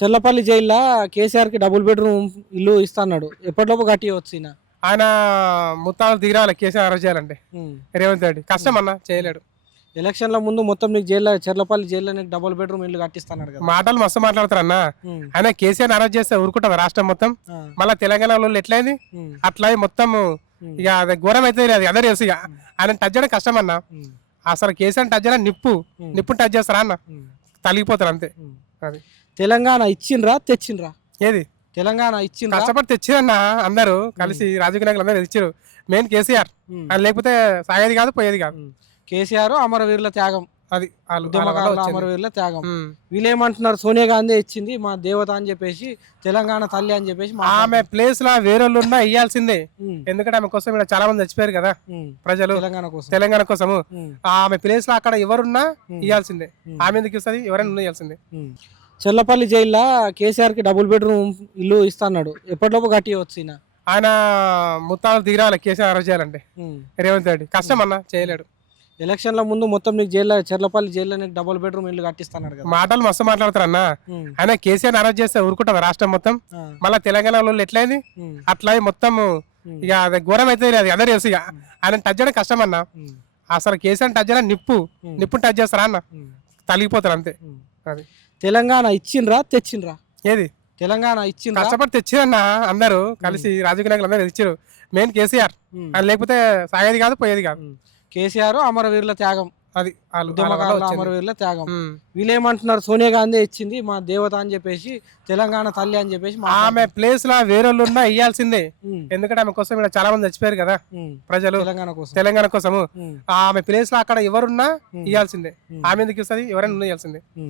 చెల్లపల్లి జైల్లో కేసీఆర్కి double bedroom ఇల్లు ఇస్తాన్నాడు. ఎప్పటిలోపు కట్టియవచ్చు ఈయన. ఆయన ముత్తాలు తీరాలి కేసీఆర్ అరెస్ట్ చేయాలంటే. ఉమ్. రేవంత్ రెడ్డి కష్టం అన్న, చేయలేడు. ఎలక్షన్ల ముందు మొత్తం నీకు జైల్లో చెర్లపల్లి జైల్లో నీకు డబుల్ బెడ్రూమ్ ఇల్లు కట్టిస్తున్నాడు కదా. మాటలు మస్తు మాట్లాడతారు అన్న. ఉమ్. ఆయన కేసీఆర్ అరెస్ట్ చేస్తే ఊరుకుంటుంది రాష్ట్రం మొత్తం. ఆ. మళ్ళీ తెలంగాణలో ఎట్లయింది ఉమ్. అట్లా మొత్తం ఇక అది ఘోరం అయితే అది అందరూ తెలుసు. ఇక ఆయన టచ్ చేయడం కష్టం అన్న. ఉమ్. అసలు కేసీఆర్ టచ్ చేయడం నిప్పు టచ్ చేస్తారా అన్న, ఉమ్. తలిగిపోతారు అంతే. ఉమ్. అది తెలంగాణ ఇచ్చిండ్రా తెచ్చిండ్రా? ఏది తెలంగాణ ఇచ్చిండ్రా? కష్టపడి తెచ్చిరన్న, అందరూ కలిసి రాజకీయ నాయకులు అందరూ తెచ్చిరు. మెయిన్ కేసీఆర్. ఉమ్. ఆయన లేకపోతే సాగేది కాదు, పోయేది కాదు. ఉమ్. కేసీఆర్ అమరవీరుల త్యాగం, అది వాళ్ళు ఉద్యమకారుల అమరవీరుల త్యాగం. వీళ్ళు ఏమంటున్నారు, సోనియా గాంధీ ఇచ్చింది మా దేవత అని చెప్పేసి, తెలంగాణ తల్లి అని చెప్పేసి ఆమె ప్లేస్ లో వేరే ఉన్నా ఇయ్యాల్సిందే. ఉమ్. ఎందుకంటే ఆమె కోసం ఇక్కడ చాలా మంది చచ్చిపోయారు కదా ఉమ్. ప్రజలు, తెలంగాణ కోసం. తెలంగాణ కోసము. ఉమ్. ఆమె ప్లేస్ లో అక్కడ ఎవరున్నా ఉమ్. ఇయ్యాల్సిందే. ఉమ్. ఆమె ఎందుకు ఇస్తుంది, ఎవరైనా ఇయ్యాల్సిందే. ఉమ్. చెల్లపల్లి జైల్లో కేసీఆర్కి డబుల్ బెడ్రూమ్ ఇల్లు ఇస్తాన్నాడు. ఎప్పటిలోపు కట్టియవచ్చు ఈయన. ఆయన ముత్తాలు తీరాలి కేసీఆర్ అరెస్ట్ చేయాలంటే. ఉమ్. రేవంత్ రెడ్డి కష్టం అన్న, చేయలేడు. ఎలక్షన్ల ముందు మొత్తం నీకు జైల్లో చెర్లపల్లి జైల్లో నీకు డబుల్ బెడ్రూమ్ ఇల్లు కట్టిస్తున్నాడు కదా. మాటలు మస్తు మాట్లాడతారు అన్న. ఉమ్. ఆయన కేసీఆర్ అరెస్ట్ చేస్తే ఊరుకుంటుంది రాష్ట్రం మొత్తం. ఆ. మళ్ళీ తెలంగాణలో ఎట్లయింది ఉమ్. అట్లా మొత్తం ఉమ్. ఇక అది ఘోరం అయితే అది అందరూ తెలుసు. ఇక ఆయన టచ్ చేయడం కష్టం అన్న. ఉమ్. అసలు కేసీఆర్ టచ్ చేయడం నిప్పు టచ్ చేస్తారా అన్న, ఉమ్. తలిగిపోతారు అంతే. ఉమ్. అది తెలంగాణ ఇచ్చిండ్రా తెచ్చిండ్రా? ఏది తెలంగాణ ఇచ్చిండ్రా? కష్టపడి తెచ్చిరన్న, అందరూ కలిసి రాజకీయ నాయకులు అందరూ తెచ్చిరు. మెయిన్ కేసీఆర్. ఉమ్. ఆయన లేకపోతే సాగేది కాదు, పోయేది కాదు. ఉమ్. కేసీఆర్ అమరవీరుల త్యాగం, అది వాళ్ళు ఉద్యమకారుల అమరవీరుల త్యాగం. ఉమ్. వీళ్ళు ఏమంటున్నారు, సోనియా గాంధీ ఇచ్చింది మా దేవత అని చెప్పేసి, తెలంగాణ తల్లి అని చెప్పేసి ఆమె ప్లేస్ లో వేరే ఉన్నా ఇయ్యాల్సిందే. ఉమ్. ఎందుకంటే ఆమె కోసం ఇక్కడ చాలా మంది చచ్చిపోయారు కదా ఉమ్. ప్రజలు, తెలంగాణ కోసం. తెలంగాణ కోసము. ఉమ్. ఆమె ప్లేస్ లో అక్కడ ఎవరున్నా ఉమ్. ఇయ్యాల్సిందే. ఉమ్. ఆమె ఎందుకు ఇస్తుంది, ఎవరైనా ఇయ్యాల్సిందే. ఉమ్.